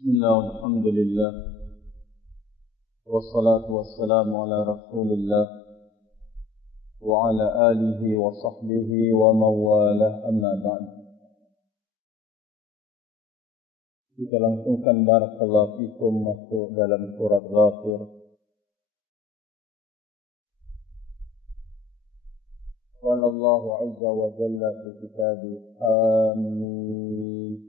بسم الله والحمد لله والصلاة والسلام على رسول الله وعلى آله وصحبه ومن والاه أما بعد. Kita langsungkan barakallahu fikum masuk dalam surat Ghafir. Qala Allah azza wa jalla fi kitabih Amin.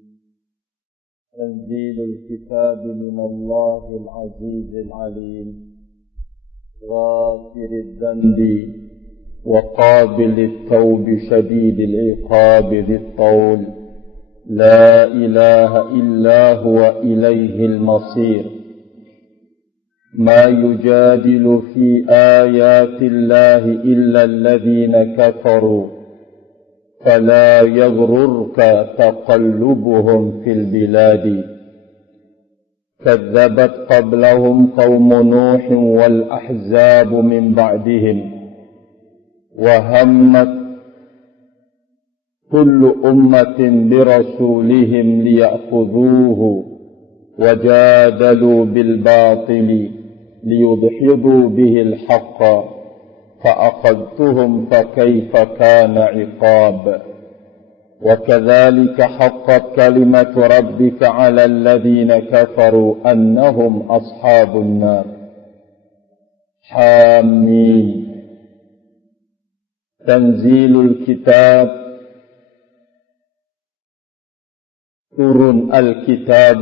تنزيل الكتاب من الله العزيز العليم غافر الذنب وقابل التوب شديد العقاب ذي الطول لا إله إلا هو إليه المصير ما يجادل في آيات الله إلا الذين كفروا فلا يغررك تقلبهم في البلاد كذبت قبلهم قوم نوح والأحزاب من بعدهم وهمت كل أمة برسولهم ليأخذوه وجادلوا بالباطل ليدحضوا به الحق فأخذتهم فكيف كان عقاب وكذلك حقت كلمة ربك على الذين كفروا أنهم أصحاب النار حامين تنزيل الكتاب turun Alkitab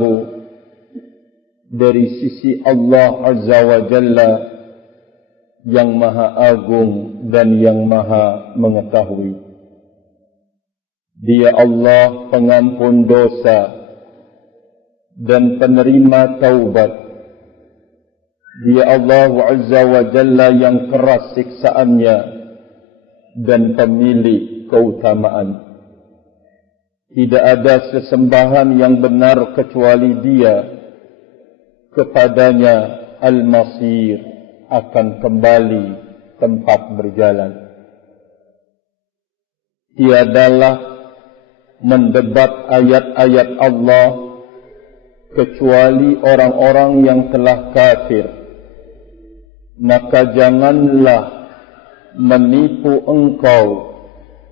dari sisi Allah Azza wa Jalla yang maha agung dan yang maha mengetahui. Dia Allah pengampun dosa dan penerima taubat. Dia Allah Azza wa Jalla yang keras siksaannya dan pemilik keutamaan. Tidak ada sesembahan yang benar kecuali Dia. Kepadanya al-masir, akan kembali tempat berjalan. Tiadalah mendebat ayat-ayat Allah kecuali orang-orang yang telah kafir. Maka janganlah menipu engkau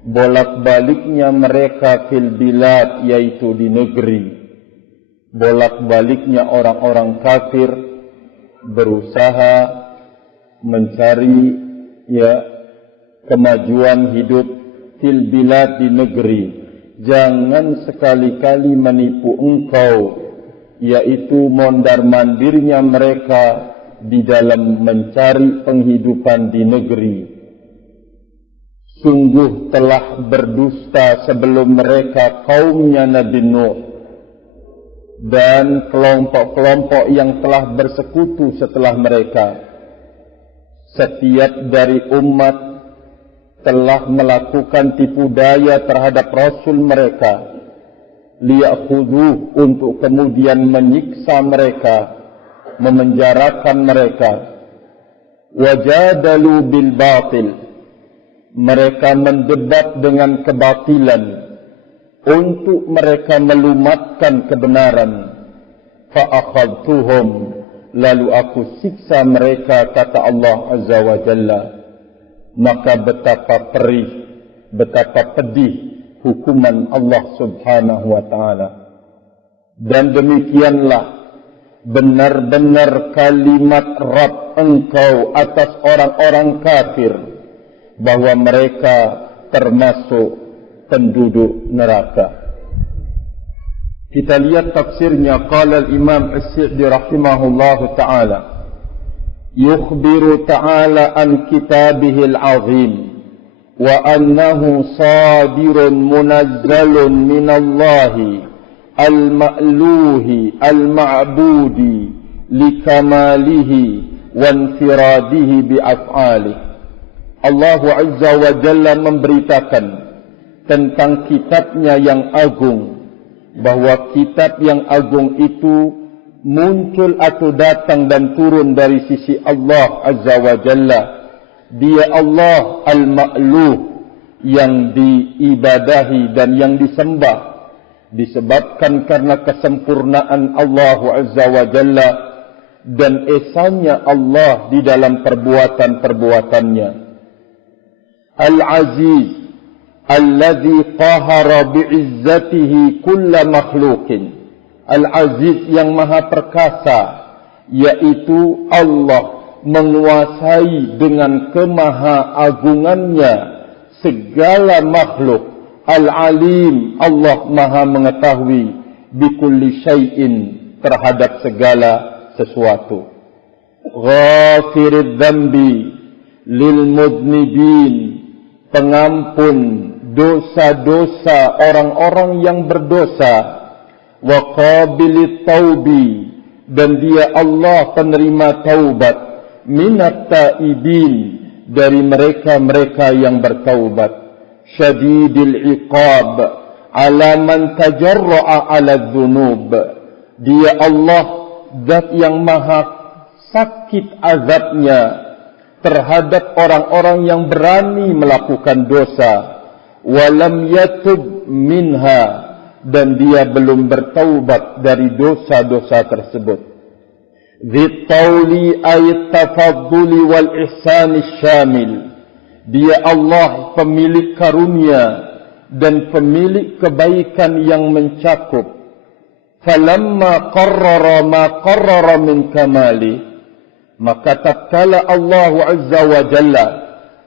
bolak-baliknya mereka fil bilad, yaitu di negeri. Bolak-baliknya orang-orang kafir berusaha mencari kemajuan hidup fil bilad, di negeri. Jangan sekali-kali menipu engkau, yaitu mondar-mandirnya mereka di dalam mencari penghidupan di negeri. Sungguh telah berdusta sebelum mereka kaumnya Nabi Nuh dan kelompok-kelompok yang telah bersekutu setelah mereka. Setiap dari umat telah melakukan tipu daya terhadap Rasul mereka, liya'khudhuh, untuk kemudian menyiksa mereka, memenjarakan mereka. Wajadalu bil batil, mereka mendebat dengan kebatilan untuk mereka melumatkan kebenaran. Fa'akhadtuhum, lalu aku siksa mereka, kata Allah Azza wa Jalla. Maka betapa perih, betapa pedih hukuman Allah Subhanahu wa ta'ala. Dan demikianlah benar-benar kalimat Rabb engkau atas orang-orang kafir, bahwa mereka termasuk penduduk neraka. Kita lihat tafsirnya. Qala al-Imam As-Sa'di rahimahullahu ta'ala, yukhbiru ta'ala an kitabihil azim wa annahu sadirun munazzalun minallahi al-ma'luhi al-ma'budi likamalihi wa infiradihi bi'af'alihi. Allah Azza wa Jalla memberitakan tentang kitabnya yang agung, bahwa kitab yang agung itu muncul atau datang dan turun dari sisi Allah Azza wa Jalla. Dia Allah al-ma'luh, yang diibadahi dan yang disembah, disebabkan karena kesempurnaan Allah Azza wa Jalla dan esanya Allah di dalam perbuatan-perbuatannya. Al-Aziz alladhi qahara bi'izzatihi kulla makhlukin. Al-Aziz yang maha perkasa, yaitu Allah menguasai dengan kemahaagungannya segala makhluk. Al-Alim, Allah maha mengetahui bikulli syai'in, terhadap segala sesuatu. Ghafirid dzambi lil mudnibin, pengampun dosa-dosa orang-orang yang berdosa. Wa qabilit taubi, dan dia Allah penerima taubat. Minat taibin, dari mereka-mereka yang bertaubat. Syadidil iqab ala man tajarra'a ala dzunub, dia Allah zat yang maha sakit azabnya terhadap orang-orang yang berani melakukan dosa. Walam yatub minha, dan dia belum bertaubat dari dosa-dosa tersebut. Dzitauli ayat tafadduli wal ihsani syamil, dia Allah pemilik karunia dan pemilik kebaikan yang mencakup. Falamma qarrara ma qarrara min kamali, maka tatkala Allah Azza wa Jalla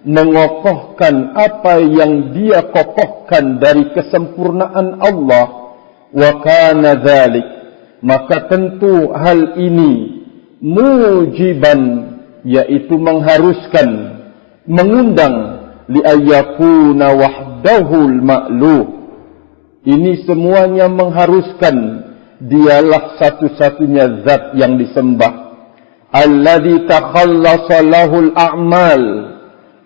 mengokohkan apa yang dia kokohkan dari kesempurnaan Allah, wa kana dzalik, maka tentu hal ini mujiban, yaitu mengharuskan, mengundang li ayyakuna wahdahul ma'luh. Ini semuanya mengharuskan dialah satu-satunya zat yang disembah. Alladzi takhallasa lahul a'mal,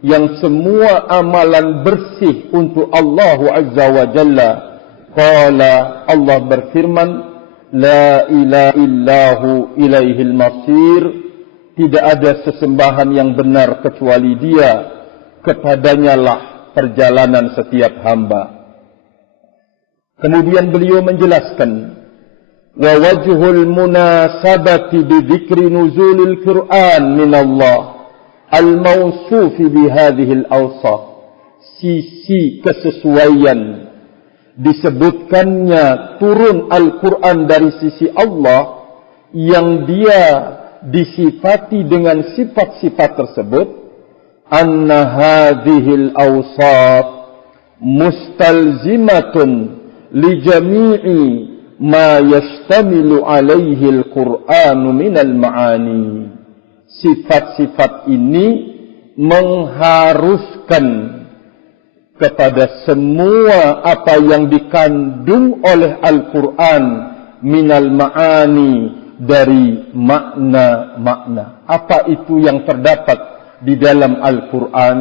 yang semua amalan bersih untuk Allah Azza wa Jalla. Qala, Allah berfirman, la ilaha illahu ilaihil masir, tidak ada sesembahan yang benar kecuali dia, kepadanya lah perjalanan setiap hamba. Kemudian beliau menjelaskan, wa wajhul munasabati bi dzikri nuzulil Qur'an min Allah al-mawsuf bi hadhihi al-awsaf, sisi kesesuaian disebutkannya turun Al-Quran dari sisi Allah yang dia disifati dengan sifat-sifat tersebut. Anna hadhihi al-awsaf mustalzimatun li jami'i ma yashtamilu alaihi al-Qur'anu minal ma'ani. Sifat-sifat ini mengharuskan kepada semua apa yang dikandung oleh Al-Quran minal ma'ani, dari makna-makna. Apa itu yang terdapat di dalam Al-Quran?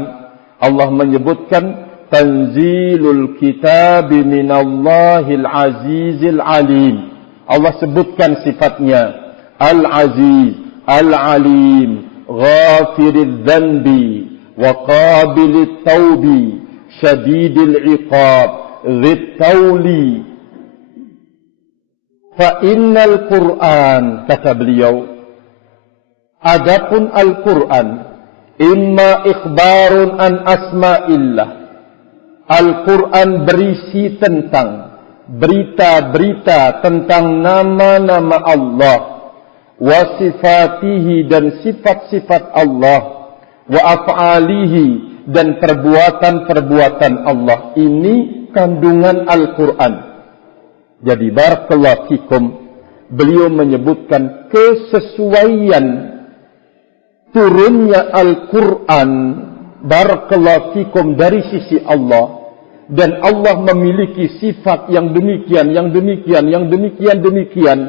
Allah menyebutkan tanzilul kitabi minallahil azizil alim. Allah sebutkan sifatnya Al-Aziz, Al-Alim, Ghafiridz dzanbi wa qabilit taubi, Syadidil iqab, Dzit tauli. Fa innal Qur'an, kata beliau, adapun Al-Quran, imma ikhbarun an asma'illah. Al-Quran berisi tentang berita-berita tentang nama-nama Allah, wa sifatihi, dan sifat-sifat Allah, wa af'alihi, dan perbuatan-perbuatan Allah. Ini kandungan Al-Quran. Jadi barakallahu fikum, beliau menyebutkan kesesuaian turunnya Al-Quran, barakallahu fikum, dari sisi Allah. Dan Allah memiliki sifat yang demikian, yang demikian, yang demikian, demikian.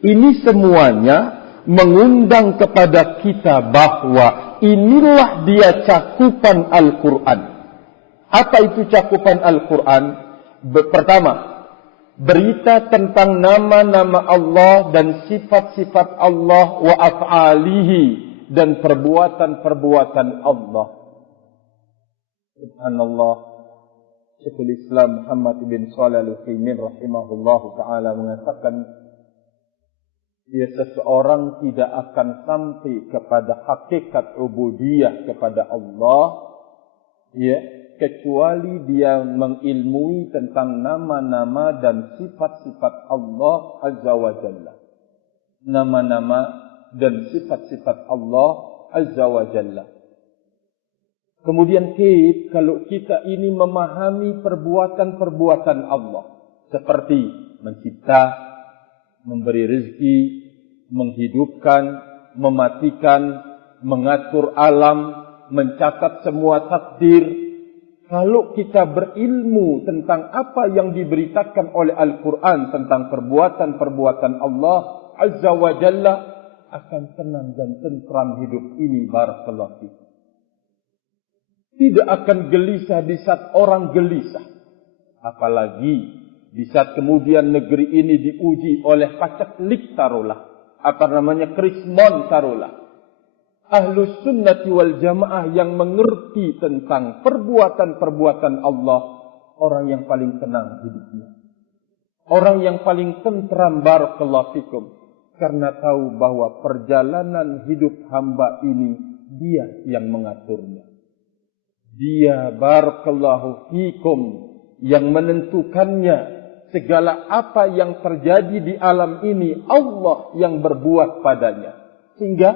Ini semuanya mengundang kepada kita bahwa inilah dia cakupan Al-Quran. Apa itu cakupan Al-Quran? Pertama, berita tentang nama-nama Allah dan sifat-sifat Allah, wa af'alihi, dan perbuatan-perbuatan Allah. Subhanallah. Syekhul Islam Muhammad bin Shalih Al-Utsaimin rahimahullahu taala mengatakan, seseorang tidak akan sampai kepada hakikat ubudiyah kepada Allah kecuali dia mengilmui tentang nama-nama dan sifat-sifat Allah Azza wa Jalla. Nama-nama dan sifat-sifat Allah Azza wa Jalla. Kemudian kalau kita ini memahami perbuatan-perbuatan Allah, seperti mencipta, memberi rezeki, menghidupkan, mematikan, mengatur alam, mencatat semua takdir. Kalau kita berilmu tentang apa yang diberitakan oleh Al-Quran tentang perbuatan-perbuatan Allah Azza wa Jalla, akan tenang dan tentram hidup ini, barakallahu fikum. Tidak akan gelisah di saat orang gelisah. Apalagi di saat kemudian negeri ini diuji oleh paceklik taruhlah. Krismon taruhlah. Ahlus sunnati wal jamaah yang mengerti tentang perbuatan-perbuatan Allah, orang yang paling tenang hidupnya. Orang yang paling tentram, barakallahu fikum. Karena tahu bahwa perjalanan hidup hamba ini dia yang mengaturnya. Dia, barakallahu fikum, yang menentukannya. Segala apa yang terjadi di alam ini, Allah yang berbuat padanya. Sehingga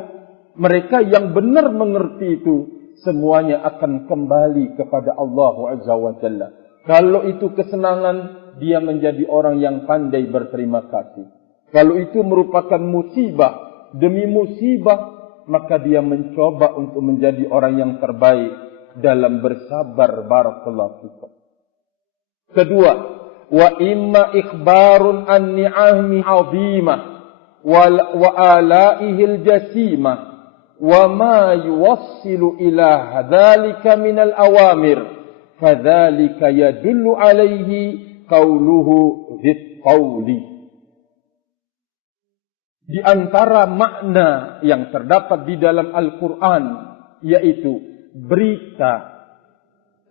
mereka yang benar mengerti itu, semuanya akan kembali kepada Allah Azza wa Jalla. Kalau itu kesenangan, dia menjadi orang yang pandai berterima kasih. Kalau itu merupakan musibah demi musibah, maka dia mencoba untuk menjadi orang yang terbaik dalam bersabar, barakallahu fikum. Kedua, wa imma ikhbarun an ni'ami 'azimah wa alaihil jasimah wa ma yuwassilu ila dzalika minal awamir, fadzalika yadullu alaihi qauluhu dzit qauli. Di antara makna yang terdapat di dalam Al-Quran, yaitu berita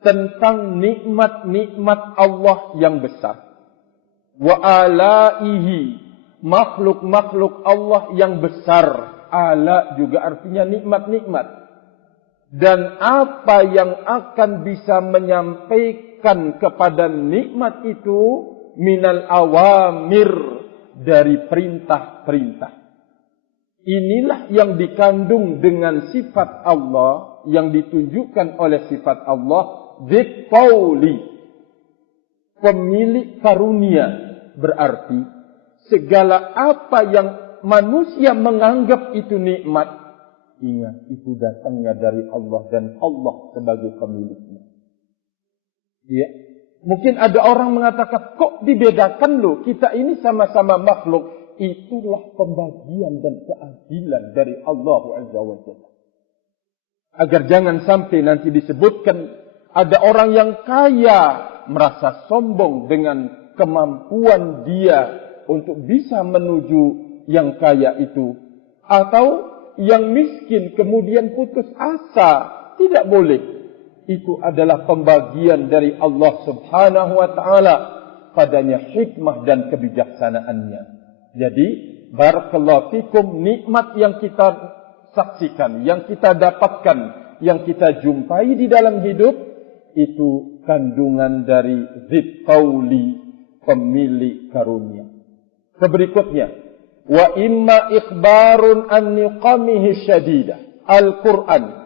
tentang nikmat-nikmat Allah yang besar. Wa alaihi, makhluk-makhluk Allah yang besar. Ala juga artinya nikmat-nikmat. Dan apa yang akan bisa menyampaikan kepada nikmat itu, minal awamir, dari perintah-perintah. Inilah yang dikandung dengan sifat Allah, yang ditunjukkan oleh sifat Allah, dzit qauli, pemilik karunia. Berarti segala apa yang manusia menganggap itu nikmat, ingat itu datangnya dari Allah dan Allah sebagai pemiliknya. Ya. Mungkin ada orang mengatakan, kok dibedakan loh, kita ini sama-sama makhluk. Itulah pembagian dan keadilan dari Allah Azza wa Jalla. Agar jangan sampai nanti disebutkan ada orang yang kaya merasa sombong dengan kemampuan dia untuk bisa menuju yang kaya itu. Atau yang miskin kemudian putus asa. Tidak boleh. Itu adalah pembagian dari Allah Subhanahu wa ta'ala. Padanya hikmah dan kebijaksanaannya. Jadi, barakallahu fikum, nikmat yang kita saksikan, yang kita dapatkan, yang kita jumpai di dalam hidup, itu kandungan dari dzit qauli, pemilik karunia. Berikutnya, wa imma ikhbarun an niqamihi syadidah. Al-Quran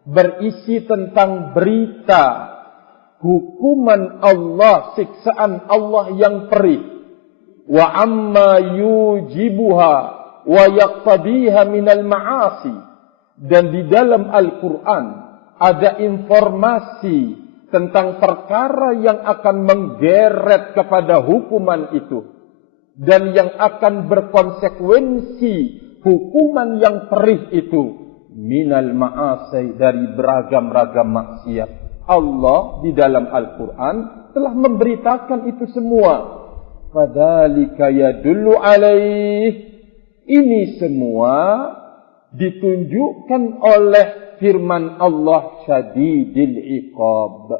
berisi tentang berita hukuman Allah, siksaan Allah yang perih. Wa amma yujibuha wa yaqtadiha minal ma'asi. Dan di dalam Al-Quran ada informasi tentang perkara yang akan menggeret kepada hukuman itu. Dan yang akan berkonsekuensi hukuman yang perih itu. Minal ma'asi, dari beragam-ragam maksiat. Allah di dalam Al-Quran telah memberitakan itu semua. Fadzalika yadullu alaih. Ini semua ditunjukkan oleh firman Allah, syadidil iqab.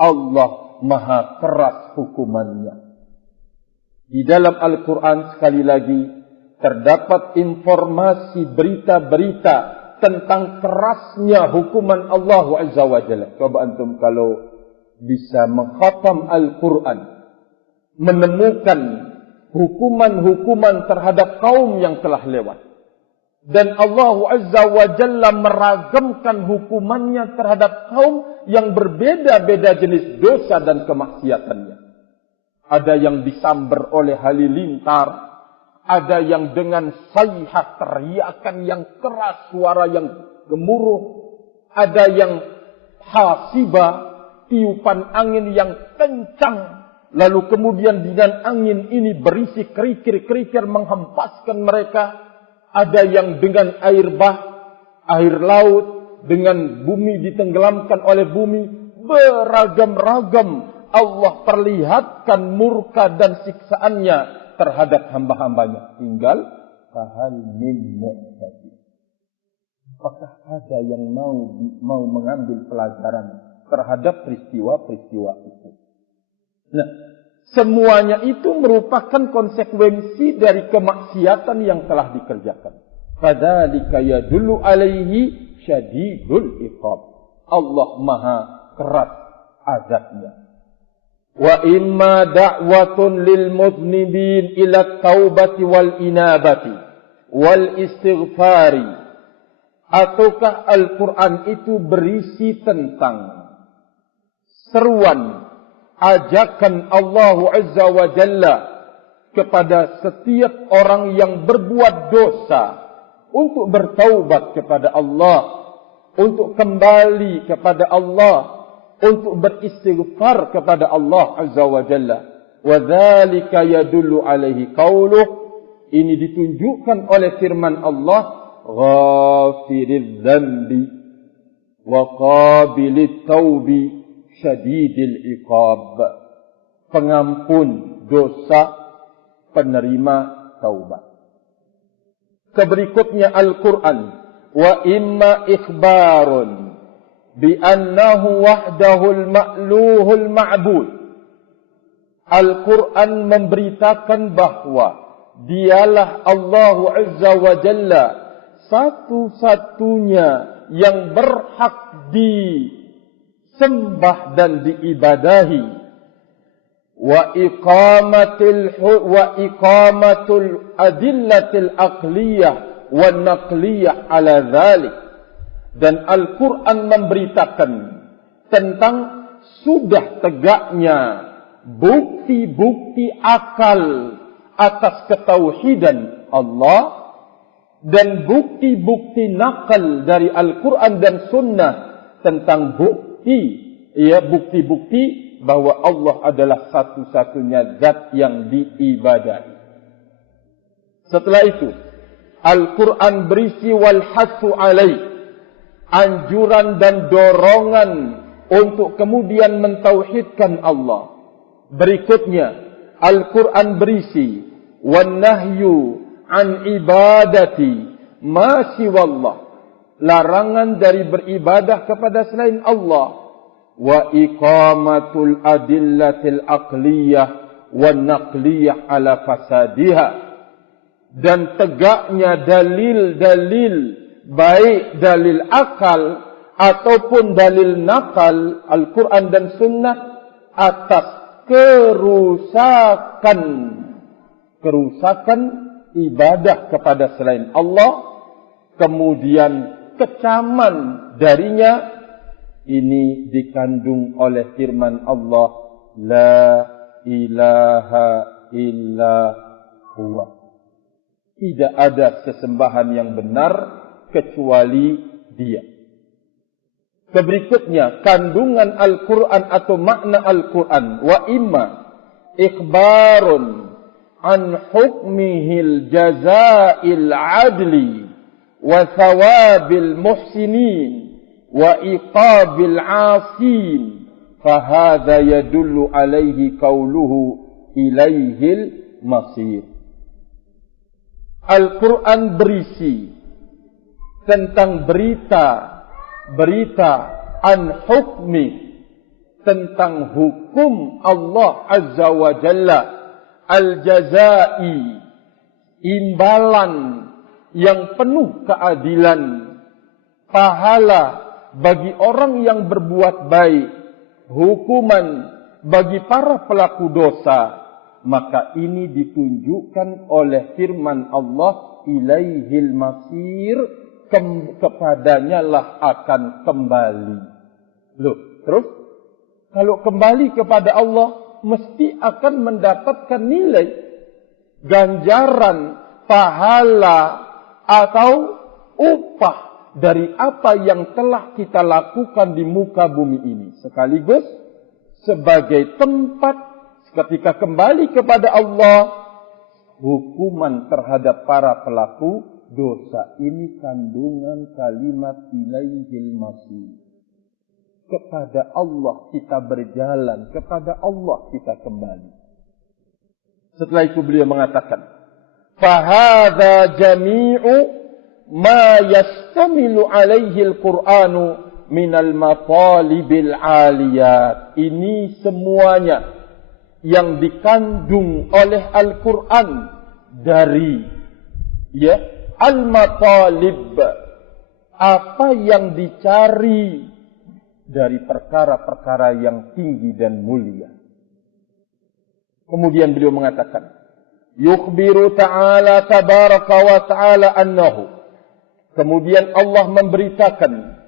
Allah maha keras hukumannya. Di dalam Al-Quran sekali lagi terdapat informasi berita-berita tentang kerasnya hukuman Allah Azza wa Jalla. Coba antum kalau bisa mengkhatam Al-Quran, menemukan hukuman-hukuman terhadap kaum yang telah lewat. Dan Allah Azza wa Jalla meragamkan hukumannya terhadap kaum yang berbeda-beda jenis dosa dan kemaksiatannya. Ada yang disambar oleh halilintar, ada yang dengan sayhah teriakan yang keras, suara yang gemuruh, ada yang hasibah, tiupan angin yang kencang, lalu kemudian dengan angin ini berisi kerikil-kerikil menghempaskan mereka. Ada yang dengan air laut, dengan bumi ditenggelamkan oleh bumi, beragam-ragam Allah perlihatkan murka dan siksaannya terhadap hamba-hambanya. Tinggal fahal min mu'tadin. Apakah ada yang mau mengambil pelajaran terhadap peristiwa-peristiwa itu? Nah, semuanya itu merupakan konsekuensi dari kemaksiatan yang telah dikerjakan. Fadzalika yadullu alaihi syadidul iqab. Allah maha keras azabnya. Wa imma da'watun lil mudhnibin ila taubati wal inabati wal istighfari. Ataukah Al-Quran itu berisi tentang seruan, ajakan Allah Azza wa Jalla kepada setiap orang yang berbuat dosa untuk bertaubat kepada Allah, untuk kembali kepada Allah, untuk beristighfar kepada Allah Azza wa Jalla. Wa dzalika yadullu alaihi qauluh, ini ditunjukkan oleh firman Allah, ghafiriz dzambi wa qabilit taubi syadidil iqab, pengampun dosa, penerima taubat. Keberikutnya Al-Quran, wa imma ikhbarun bi annahu wahdahul ma'luhul ma'bud. Al-Quran memberitakan bahwa dialah Allah Azza wa Jalla satu-satunya yang berhak disembah dan diibadahi. Wa iqamatul adillatil aqliyah wa naqliyah ala dhalik. Dan Al-Quran memberitakan tentang sudah tegaknya bukti-bukti akal atas ketauhidan Allah dan bukti-bukti nakal dari Al-Quran dan Sunnah tentang bukti-bukti bahwa Allah adalah satu-satunya zat yang diibadahi. Setelah itu, Al-Quran berisi wal hasu alaih, anjuran dan dorongan untuk kemudian mentauhidkan Allah. Berikutnya, Al-Quran berisi wan nahyu an ibadati ma siwallah, larangan dari beribadah kepada selain Allah. Wa iqamatul adillatil aqliyah wa naqliyah ala fasadiha, dan tegaknya dalil-dalil, baik dalil akal ataupun dalil nakal Al-Quran dan Sunnah atas kerusakan ibadah kepada selain Allah, kemudian kecaman darinya. Ini dikandung oleh firman Allah, la ilaha illa huwa. Tidak ada sesembahan yang benar kecuali Dia. Berikutnya, kandungan Al-Quran atau makna Al-Quran. Wa imma ikhbarun an hukmihil jazail adli wa thawabil muhsinin wa iqabil asin, fahadha yadullu alaihi qauluhu ilaihil masir. Al-Quran berisi tentang berita an hukmi, tentang hukum Allah Azza wa Jalla, al-jazai, imbalan yang penuh keadilan, pahala bagi orang yang berbuat baik, hukuman bagi para pelaku dosa, maka ini ditunjukkan oleh firman Allah, ilaihil masir, kepadanya lah akan kembali. Loh, terus kalau kembali kepada Allah mesti akan mendapatkan nilai, ganjaran, pahala atau upah dari apa yang telah kita lakukan di muka bumi ini. Sekaligus sebagai tempat ketika kembali kepada Allah, hukuman terhadap para pelaku dosa. Ini kandungan kalimat ilaihil masir. Kepada Allah kita berjalan, kepada Allah kita kembali. Setelah itu beliau mengatakan, fahadha jami'u ma yastamilu alaihi al-Qur'anu minal matalibil aliyat. Ini semuanya yang dikandung oleh Al-Quran dari al-matalib, apa yang dicari dari perkara-perkara yang tinggi dan mulia. Kemudian beliau mengatakan, yukhbiru ta'ala tabaraka wa ta'ala annahu, kemudian Allah memberitakan,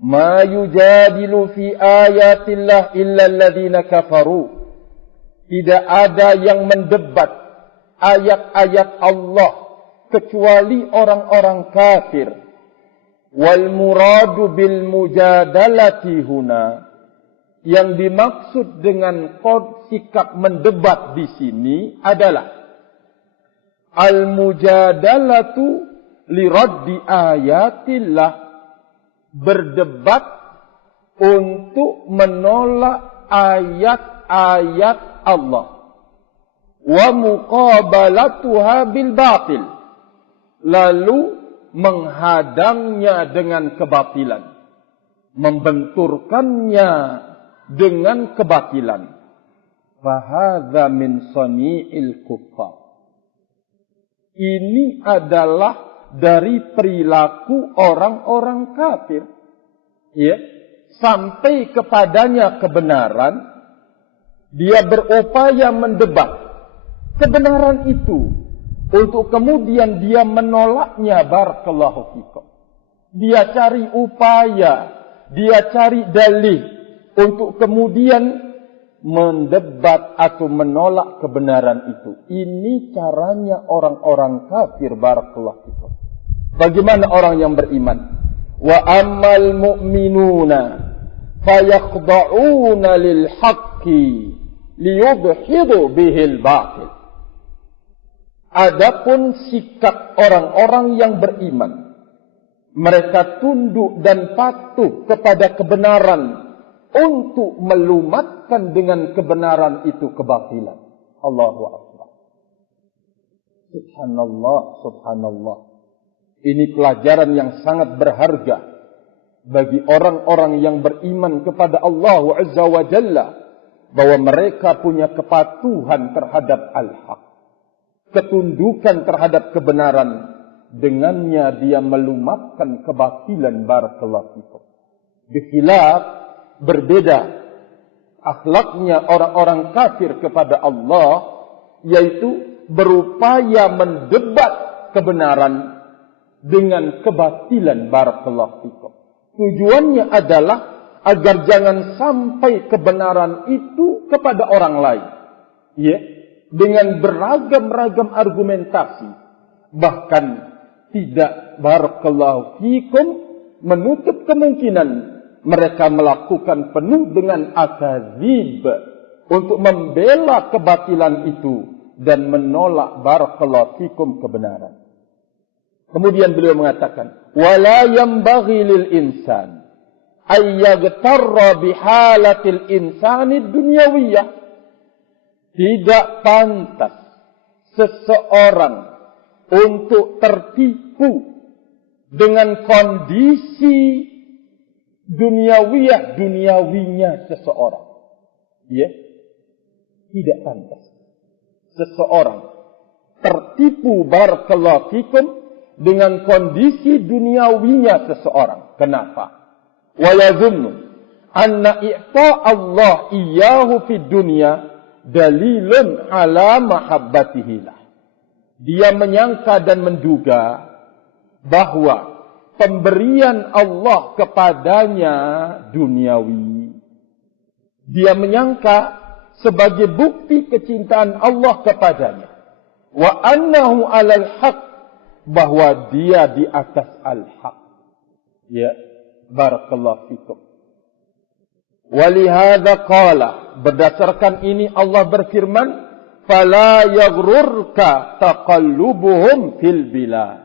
ma yujadilu fi ayatillah illa alladhina kafaru, tidak ada yang mendebat ayat-ayat Allah kecuali orang-orang kafir. Wal muradu bil mujadalati huna, yang dimaksud dengan sikap mendebat di sini adalah al mujadalatu li raddi ayatillah, berdebat untuk menolak ayat-ayat Allah, wa muqabalatuha bil batil, lalu menghadangnya dengan kebatilan, membenturkannya dengan kebatilan. Fahadha min sani'il kuffar, ini adalah dari perilaku orang-orang kafir. Ya, sampai kepadanya kebenaran, dia berupaya mendebat kebenaran itu, untuk kemudian dia menolaknya. Barakallahu fikum. Dia cari upaya, dia cari dalih untuk kemudian mendebat atau menolak kebenaran itu. Ini caranya orang-orang kafir. Barakallahu fikum. Bagaimana orang yang beriman? Wa ammal mu'minuna fayakhda'una lil haqqi liyudhidu bihil batil. Adapun sikap orang-orang yang beriman, mereka tunduk dan patuh kepada kebenaran untuk melumatkan dengan kebenaran itu kebatilan. Allahu Akbar. Subhanallah, subhanallah. Ini pelajaran yang sangat berharga bagi orang-orang yang beriman kepada Allah Azza wa Jalla, bahwa mereka punya kepatuhan terhadap al-haq, ketundukan terhadap kebenaran. Dengannya dia melumatkan kebatilan. Barakallahu fikum. Bikhilaf, berbeda akhlaknya orang-orang kafir kepada Allah, yaitu berupaya mendebat kebenaran dengan kebatilan. Barakallahu fikum. Tujuannya adalah agar jangan sampai kebenaran itu kepada orang lain. Ya, dengan beragam-ragam argumentasi. Bahkan tidak, barakallahu fikum, menutup kemungkinan mereka melakukan penuh dengan akadzib untuk membela kebatilan itu dan menolak, barakallahu fikum, kebenaran. Kemudian beliau mengatakan, wala yambaghi lil insan ay yaghtarra bihalatil insani dunyawiyah. Tidak pantas seseorang untuk tertipu dengan kondisi duniawinya seseorang. Ya, tidak pantas seseorang tertipu barakallahu fikum dengan kondisi duniawinya seseorang. Kenapa? Wa yazunnu anna i'ta Allah iyyahu fid dunya dalilun ala mahabbatihi lah. Dia menyangka dan menduga bahwa pemberian Allah kepadanya duniawi. Dia menyangka sebagai bukti kecintaan Allah kepadanya. Wa annahu alal haq, bahwa dia di atas al-haq. Ya, barakallahu fikum. Walihada qala, berdasarkan ini Allah berfirman, fala yaghrurka taqallubuhum fil bilad.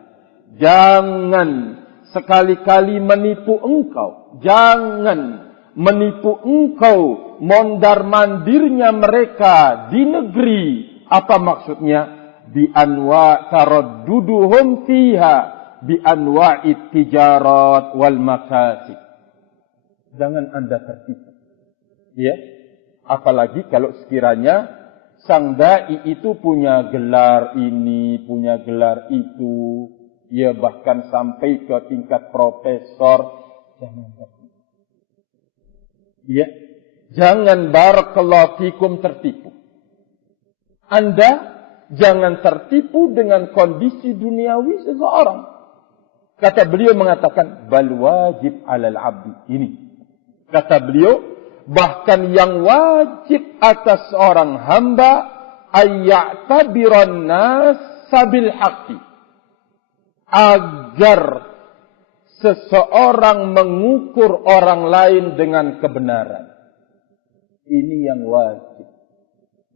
Jangan sekali-kali menipu engkau. Jangan menipu engkau mondar-mandirnya mereka di negeri. Apa maksudnya? Bi anwa taradduduhum fiha bi anwa'it tijarat wal makasib. Jangan Anda tertipu. Ya. Apalagi kalau sekiranya sang dai itu punya gelar ini, punya gelar itu, ya bahkan sampai ke tingkat profesor. Jangan tertipu. Ya, jangan barakallahu fikum tertipu. Anda jangan tertipu dengan kondisi duniawi seseorang. Kata beliau mengatakan, bal wajib alal abdi. Ini. Kata beliau, bahkan yang wajib atas seorang hamba, ayya'tabiran nas sabil haqqi. Agar seseorang mengukur orang lain dengan kebenaran. Ini yang wajib.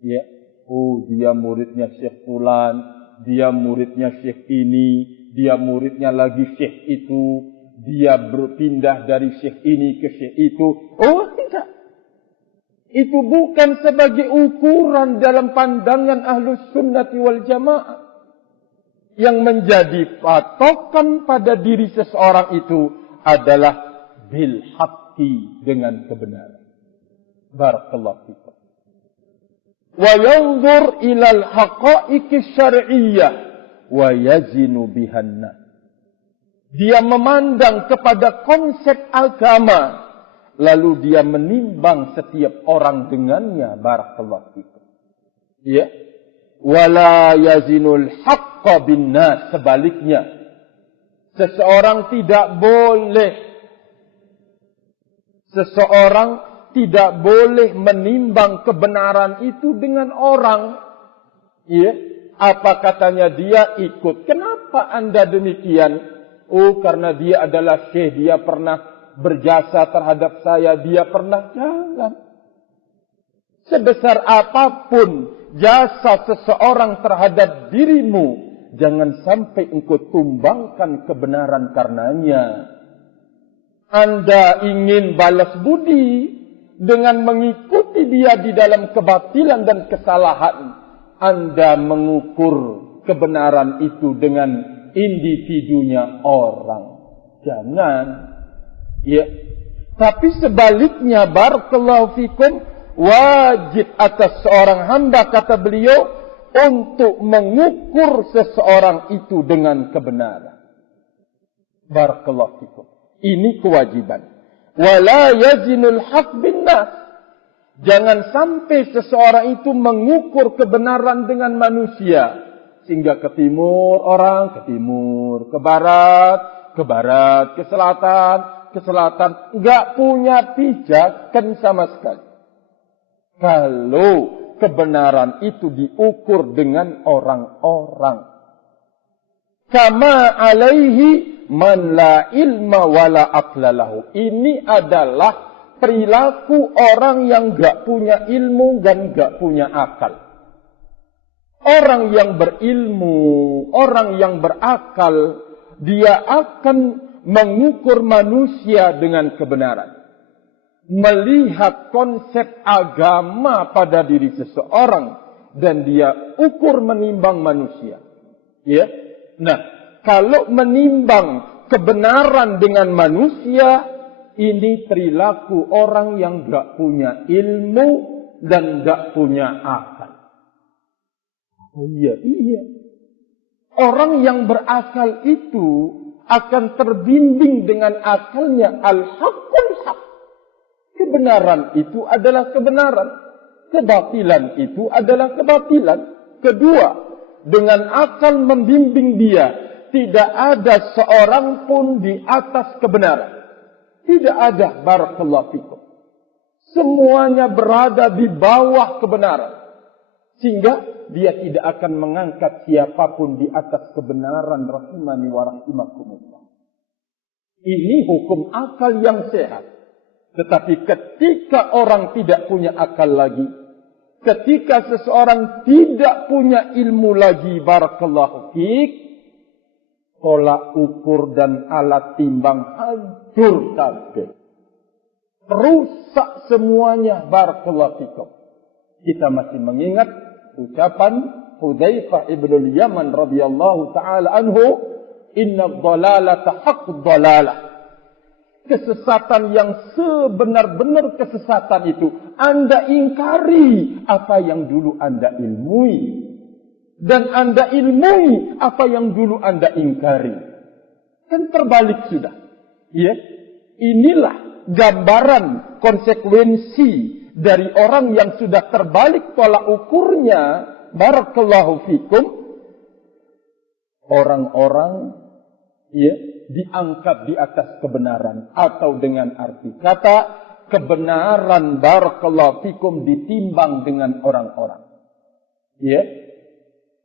Ya. Oh, dia muridnya Syekh Fulan, dia muridnya Syekh ini, dia muridnya lagi Syekh itu, dia berpindah dari Syekh ini ke Syekh itu. Oh, tidak. Itu bukan sebagai ukuran dalam pandangan Ahlus Sunnati wal Jamaah. Yang menjadi patokan pada diri seseorang itu adalah bil haqqi, dengan kebenaran. Barakallahu fikum. Wa yanzur ilal haqa'iqi syar'iyyah wa yazinu bihanna. Dia memandang kepada konsep agama, lalu dia menimbang setiap orang dengannya. Barakallahu fikum. Ya. Wala yazinul haqqa bin nas. Sebaliknya, seseorang tidak boleh menimbang kebenaran itu dengan orang. Ya, apa katanya dia ikut. Kenapa Anda demikian? Oh, karena dia adalah syekh, dia pernah berjasa terhadap saya, dia pernah. Jangan. Sebesar apapun jasa seseorang terhadap dirimu, jangan sampai engkau tumbangkan kebenaran karenanya. Anda ingin balas budi dengan mengikuti dia di dalam kebatilan dan kesalahan. Anda mengukur kebenaran itu dengan individunya orang. Jangan. Ya. Tapi sebaliknya, barakallahu fikum, wajib atas seorang hamba, kata beliau, untuk mengukur seseorang itu dengan kebenaran. Barakallahu fikum. Ini kewajiban. Wala yazinul haq bin nas. Jangan sampai seseorang itu mengukur kebenaran dengan manusia. Sehingga ke timur orang, ke timur. Ke barat, ke selatan, ke selatan. Enggak punya pijakan sama sekali. Kalau kebenaran itu diukur dengan orang-orang. Kama alaihi man la ilma wala aqlalahu. Ini adalah perilaku orang yang enggak punya ilmu dan enggak punya akal. Orang yang berilmu, orang yang berakal, dia akan mengukur manusia dengan kebenaran. Melihat konsep agama pada diri seseorang dan dia ukur menimbang manusia. Ya. Nah, kalau menimbang kebenaran dengan manusia, ini perilaku orang yang enggak punya ilmu dan tidak punya akal. Oh iya. Orang yang berakal itu akan terbimbing dengan akalnya al-haqqul haq. Kebenaran itu adalah kebenaran. Kebatilan itu adalah kebatilan. Kedua, dengan akal membimbing dia, tidak ada seorang pun di atas kebenaran. Tidak ada, barakallahu fikum. Semuanya berada di bawah kebenaran. Sehingga dia tidak akan mengangkat siapapun di atas kebenaran, rahimani wa rahimakumullah. Ini hukum akal yang sehat. Tetapi ketika orang tidak punya akal lagi, ketika seseorang tidak punya ilmu lagi, barakallahu fiik, tolak ukur dan alat timbang hancur kabeh. Rusak semuanya, barakallahu fikum. Kita masih mengingat ucapan Hudzaifah ibn Yaman radhiyallahu taala anhu, "Inna dhalalata haqqud dhalalah." Kesesatan yang sebenar-benar kesesatan itu Anda ingkari apa yang dulu Anda ilmui, dan Anda ilmui apa yang dulu Anda ingkari. Kan terbalik sudah. Ya, inilah gambaran konsekuensi dari orang yang sudah terbalik tolak ukurnya, barakallahu fikum. Orang-orang diangkat di atas kebenaran, atau dengan arti kata kebenaran, barakallahu fikum, ditimbang dengan orang-orang.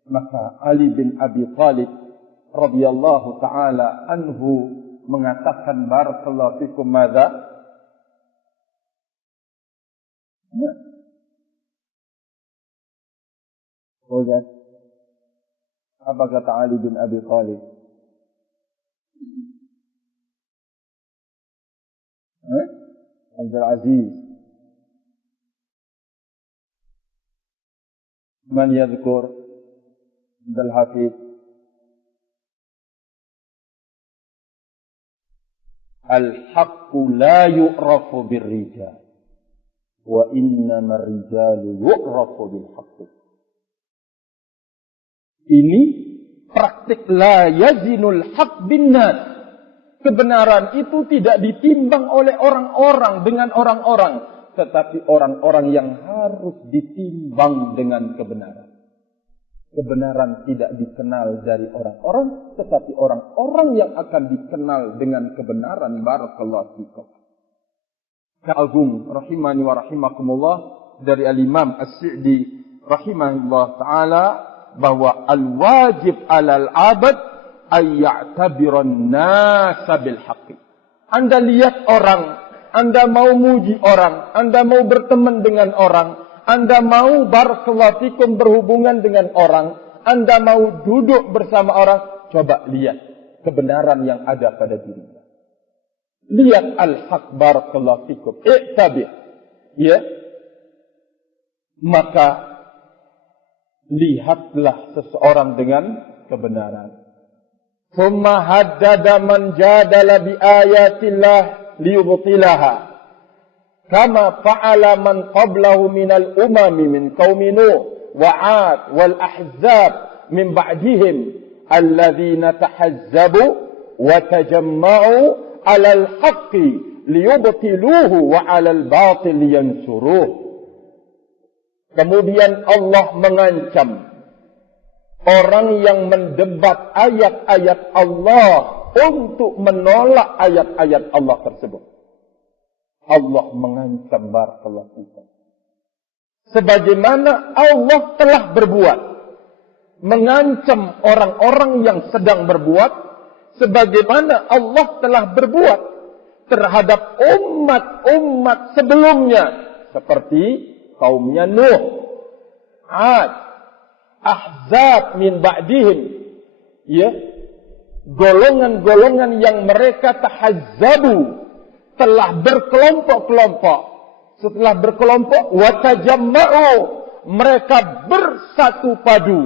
Maka Ali bin Abi Thalib radhiyallahu taala anhu mengatakan, barakallahu fikum, madza? Apa kata Ali bin Abi Thalib? Abdul Aziz, man yadhkur Abdul Hafiz? Al-haqqu la yu'rafu bir-rijal wa innama ar-rijalu yu'rafu bil-haqqi. Ini praktik la yazinul haq bin nas. Kebenaran itu tidak ditimbang oleh orang-orang dengan orang-orang, tetapi orang-orang yang harus ditimbang dengan kebenaran. Kebenaran tidak dikenal dari orang-orang, tetapi orang-orang yang akan dikenal dengan kebenaran, barakallahu fikum. Ka'agung rahimani wa rahimakumullah, dari al-Imam As-Sa'di rahimahullah ta'ala, bahwa al-wajib alal abad ayya'tabiran nasa bil haqqi. Anda lihat orang, Anda mau muji orang, Anda mau berteman dengan orang, Anda mau barakallahu fikum berhubungan dengan orang, Anda mau duduk bersama orang, coba lihat kebenaran yang ada pada dirinya. Lihat al-haq, barakallahu fikum, i'tabir. Maka lihatlah seseorang dengan kebenaran. Thumma haddada man jadala bi ayatillah liyubtilaha, kama fa'ala man qablahu minal umami min qaumi Nuh wa 'ad wal ahzab min ba'dihim alladhina tahazzabu wa tajamma'u 'alal haqqi liyubtiluhu wa 'alal batil liyansuruh. Kemudian Allah mengancam orang yang mendebat ayat-ayat Allah untuk menolak ayat-ayat Allah tersebut. Allah mengancam, barakallahu fikum, sebagaimana Allah telah berbuat, mengancam orang-orang yang sedang berbuat, sebagaimana Allah telah berbuat terhadap umat-umat sebelumnya, seperti kaumnya Nuh, 'Ad, Ahzab min ba'dihim, golongan-golongan yang mereka tahazzabu, telah berkelompok-kelompok. Setelah berkelompok, wa tajamma'u, mereka bersatu padu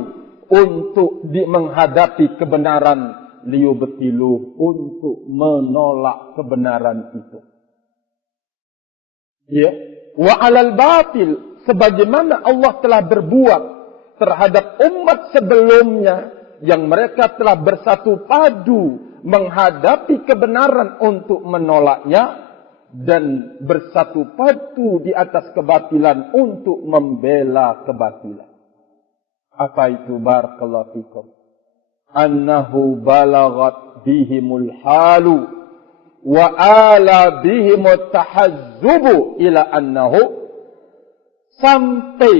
untuk menghadapi kebenaran, liyubtiluh, untuk menolak kebenaran itu. Wa 'alal batil, sebagaimana Allah telah berbuat terhadap umat sebelumnya yang mereka telah bersatu padu menghadapi kebenaran untuk menolaknya dan bersatu padu di atas kebatilan untuk membela kebatilan. Apa itu? Barakallahu fikum. Annahu balaghat bihimul halu wa ala bihimut tahazzubu ila annahu, sampai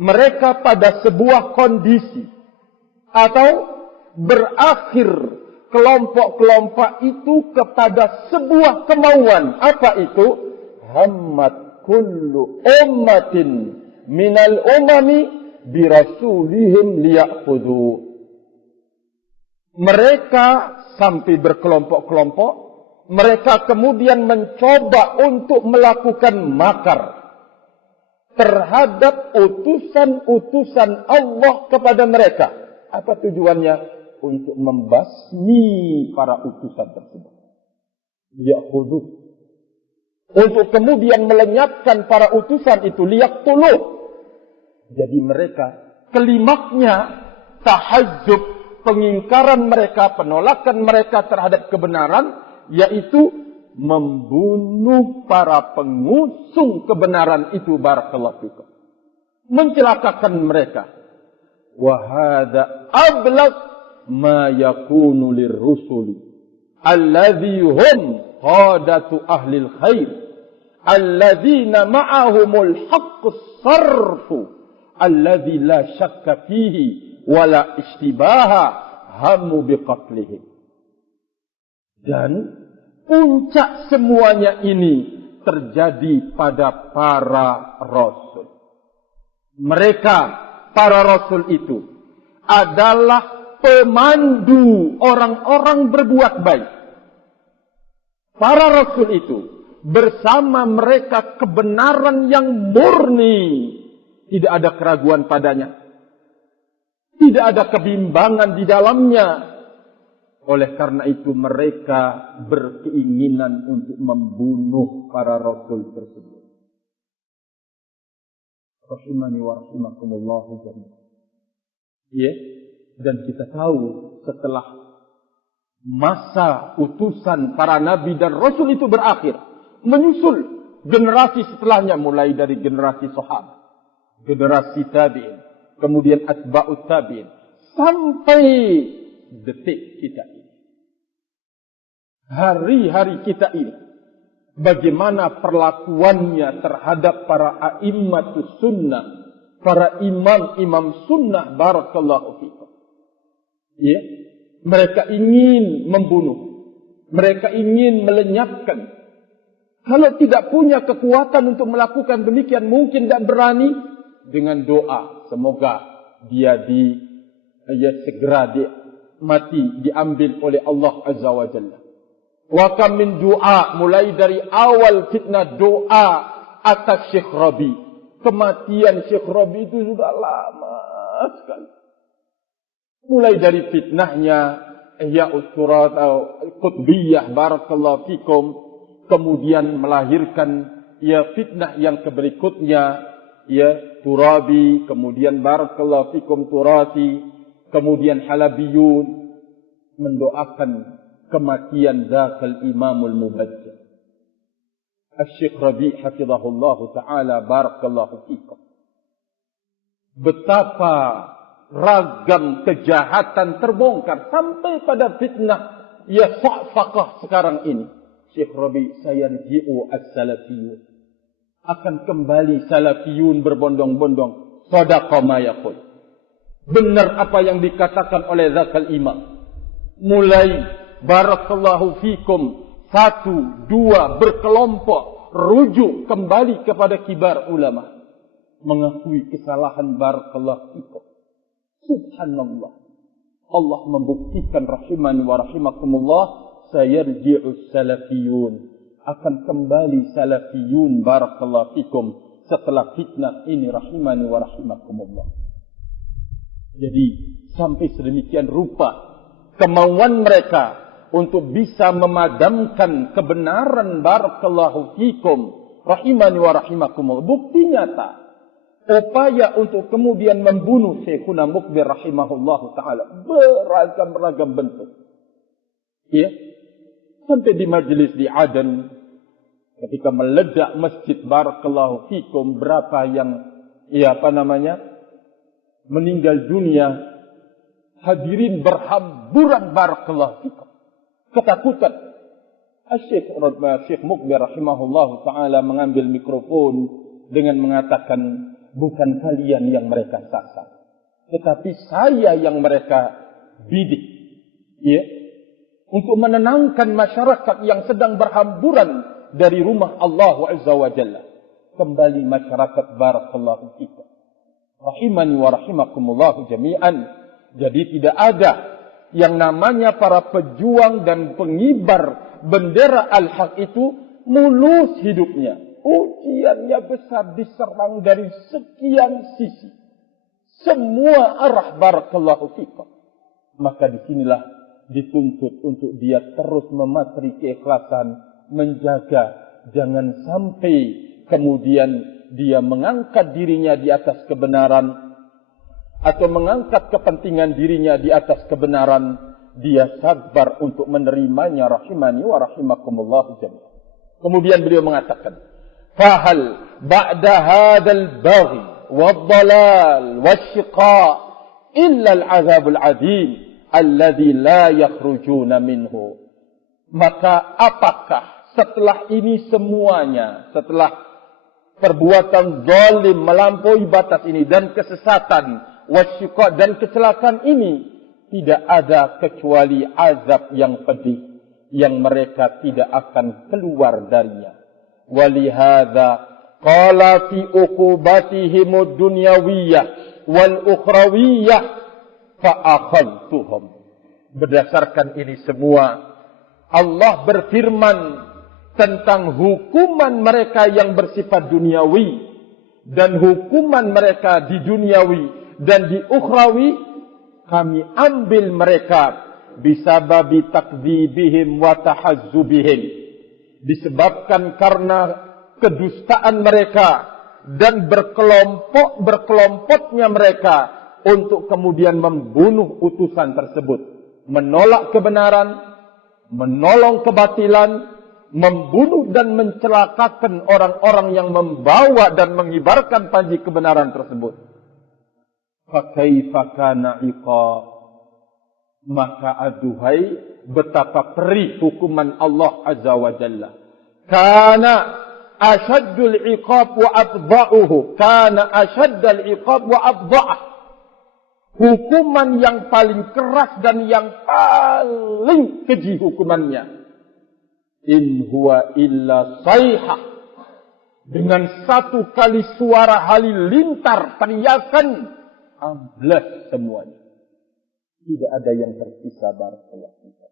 mereka pada sebuah kondisi atau berakhir kelompok-kelompok itu kepada sebuah kemauan. Apa itu? Hammat kullu ummatin minal umami birasulihim liya'khudhu. Mereka sampai berkelompok-kelompok, mereka kemudian mencoba untuk melakukan makar terhadap utusan-utusan Allah kepada mereka. Apa tujuannya? Untuk membasmi para utusan tersebut. Liya'khudhu. Untuk kemudian melenyapkan para utusan itu. Liyaqtuluh. Jadi mereka, kelimaknya tahazzub, pengingkaran mereka, penolakan mereka terhadap kebenaran, yaitu membunuh para pengusung kebenaran itu. Barakallahu fikum. Mencelakakan mereka. Wa hadza ablaq ma yakunu lirrusuli alladhi hum qadatu ahli alkhair alladhina ma'ahumul haqqus sarfu alladhi la syakka fihi wala istibaha hamu biqatlihim. Dan puncak semuanya ini terjadi pada para rasul. Mereka, para rasul itu adalah pemandu orang-orang berbuat baik. Para rasul itu bersama mereka kebenaran yang murni. Tidak ada keraguan padanya. Tidak ada kebimbangan di dalamnya. Oleh karena itu mereka berkeinginan untuk membunuh para rasul tersebut. Rahimani wa rahimakumullahu jami'an. Ya, dan kita tahu setelah masa utusan para nabi dan rasul itu berakhir, menyusul generasi setelahnya, mulai dari generasi sahabat, generasi tabi'in, kemudian atba'ut tabi'in, sampai detik kita ini. Hari-hari kita ini, bagaimana perlakuannya terhadap para a'immatus sunnah, para imam-imam sunnah. Barakallahu fikum. Ya, mereka ingin membunuh, mereka ingin melenyapkan. Kalau tidak punya kekuatan untuk melakukan demikian, mungkin tidak berani, dengan doa semoga dia segera mati, diambil oleh Allah Azza wa Jalla. Wa kam min doa, mulai dari awal fitnah doa atas Syekh Rabi. Kematian Syekh Rabi itu sudah lama sekali. Mulai dari fitnahnya Ihya'ut Turat atau Qutbiyah, barakallahu fikum, kemudian melahirkan fitnah yang berikutnya Turabi, kemudian barakallahu fikum Turati, kemudian Halabiyun, mendoakan kematian dzakal Imamul Mubajjal Asy-Syaikh Rabi' hafizahullah taala, barakallahu fikum. Betapa ragam kejahatan terbongkar sampai pada fitnah Sa'faqah sekarang ini. Syekh Rabi' sayarji'u as-salafiyun, akan kembali salafiyun berbondong-bondong. Shadaqa ma yaqul, benar apa yang dikatakan oleh zakal imam. Mulai barakallahu fikum 1, 2 berkelompok rujuk kembali kepada kibar ulama, mengakui kesalahan. Barakallahu fikum. Subhanallah, Allah membuktikan rahimani wa rahimakumullah, sayarji'us salafiyun, akan kembali salafiyun, barakallahu fikum, setelah fitnah ini, rahimani wa rahimakumullah. Jadi sampai sedemikian rupa kemauan mereka untuk bisa memadamkan kebenaran, barakallahu fikum, Rahimani wa rahimakumullah. Bukti nyata. Upaya untuk kemudian membunuh Syekhuna Mukbir rahimahullahu ta'ala. Beragam-ragam bentuk. Ya. Sampai di majlis di Aden. Ketika meledak masjid barakallahu fikum. Berapa yang meninggal dunia. Hadirin berhamburan barakallahu fikum. Ketakutan. Syekh Mukbir rahimahullahu ta'ala mengambil mikrofon dengan mengatakan, bukan kalian yang mereka sasar, tetapi saya yang mereka bidik. Ya, untuk menenangkan masyarakat yang sedang berhamburan dari rumah Allah Azza wa Jalla. Kembali masyarakat barakallahu fikum. Rahimani wa rahimakumullahu jami'an. Jadi tidak ada yang namanya para pejuang dan pengibar bendera al-haq itu mulus hidupnya. Ujiannya besar, diserang dari sekian sisi. Semua arah barakallahu fikum. Maka disinilah dituntut untuk dia terus mematri keikhlasan, menjaga jangan sampai kemudian dia mengangkat dirinya di atas kebenaran atau mengangkat kepentingan dirinya di atas kebenaran. Dia sabar untuk menerimanya. Rahimani wa rahimakumullah jami'an. Kemudian beliau mengatakan, fahal ba'da hadzal baghi wad-dhalal wasyiqa illa al-'adzabul 'adzim alladzi la yakhrujuna minhu. Maka apakah setelah ini semuanya, setelah perbuatan zalim melampaui batas ini dan kesesatan wasyiqa dan kecelakaan ini, tidak ada kecuali azab yang pedih yang mereka tidak akan keluar darinya. Walihadza qala fi uqubatihim ad-dunyawiyah wal ukhrawiyah fa akhadtuhum. Berdasarkan ini semua Allah berfirman tentang hukuman mereka yang bersifat duniawi dan hukuman mereka di duniawi dan di ukhrawi. Kami ambil mereka bisababi takdzibihim wa tahazzubihim, disebabkan karena kedustaan mereka dan berkelompoknya mereka untuk kemudian membunuh utusan tersebut, menolak kebenaran, menolong kebatilan, membunuh dan mencelakakan orang-orang yang membawa dan mengibarkan panji kebenaran tersebut. Fakaifa kana iqab, maka aduhai betapa perih hukuman Allah Azza wa Jalla. Kana ashaddul iqab wa afdha'uhu, kana ashaddul iqab wa afdha'ah. Hukuman yang paling keras dan yang paling keji hukumannya. In huwa illa sayhah, dengan satu kali suara halilintar teriakan amblas semuanya. Tidak ada yang tersisa barakallahu fikum.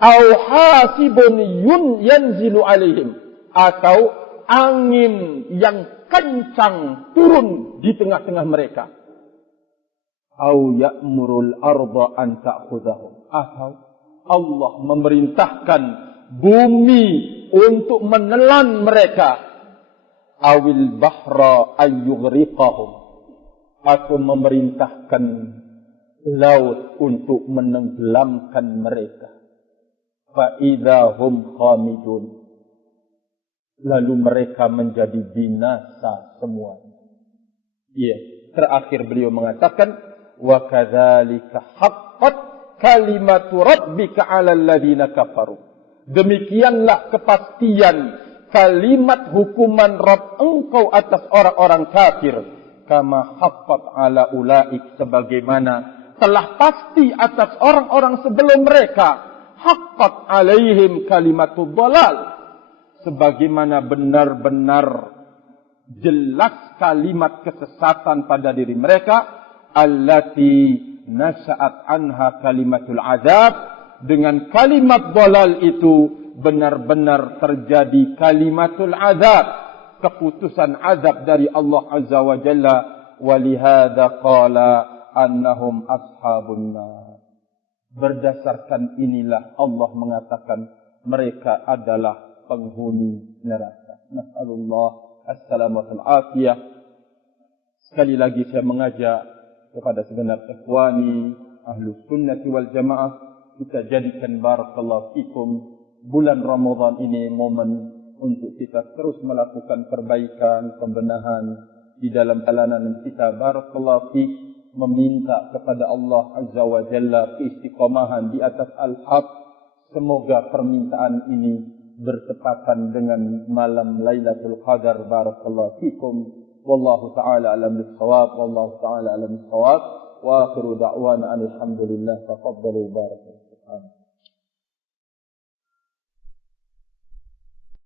Au hasibun yanzilu alaihim, atau angin yang kencang turun di tengah-tengah mereka. Au ya'murul arda an ta'khudhahum, atau Allah memerintahkan bumi untuk menelan mereka. Awil bahra ayyughriqahum, atau memerintahkan laut untuk menenggelamkan mereka. Fa idahum khamidun, lalu mereka menjadi binasa semuanya. Iya, terakhir beliau mengatakan, wa kadzalika haqqat kalimatu rabbika 'alal ladzina kafaru. Demikianlah kepastian kalimat hukuman Rabb engkau atas orang-orang kafir. Kama haqqat 'ala ulaik, sebagaimana telah pasti atas orang-orang sebelum mereka. Haqqat 'alaihim kalimatud dhalal, sebagaimana benar-benar jelas kalimat kesesatan pada diri mereka. Allati nasa'at anha kalimatul azab, dengan kalimat dhalal itu benar-benar terjadi kalimatul azab, keputusan azab dari Allah Azza wa Jalla. Walihada qala annahum ashabun nar. Berdasarkan inilah Allah mengatakan mereka adalah penghuni neraka. Nas'alullah as-salamata al-afiyah. Sekali lagi saya mengajak kepada segenap ikhwani Ahlus Sunnah wal Jamaah, kita jadikan barakallahu fikum bulan Ramadan ini momen untuk kita terus melakukan perbaikan, pembenahan di dalam jalanan kita. Barakallahu fik, meminta kepada Allah Azza wa Jalla keistiqomahan di atas al-haq. Semoga permintaan ini bertepatan dengan malam Lailatul Qadar. Barakallahu fikum. Wallahu ta'ala alam bis-shawab. Wallahu ta'ala alam bis-shawab. Wa akhiru da'wana alhamdulillah. Taqabbalu barakallahu.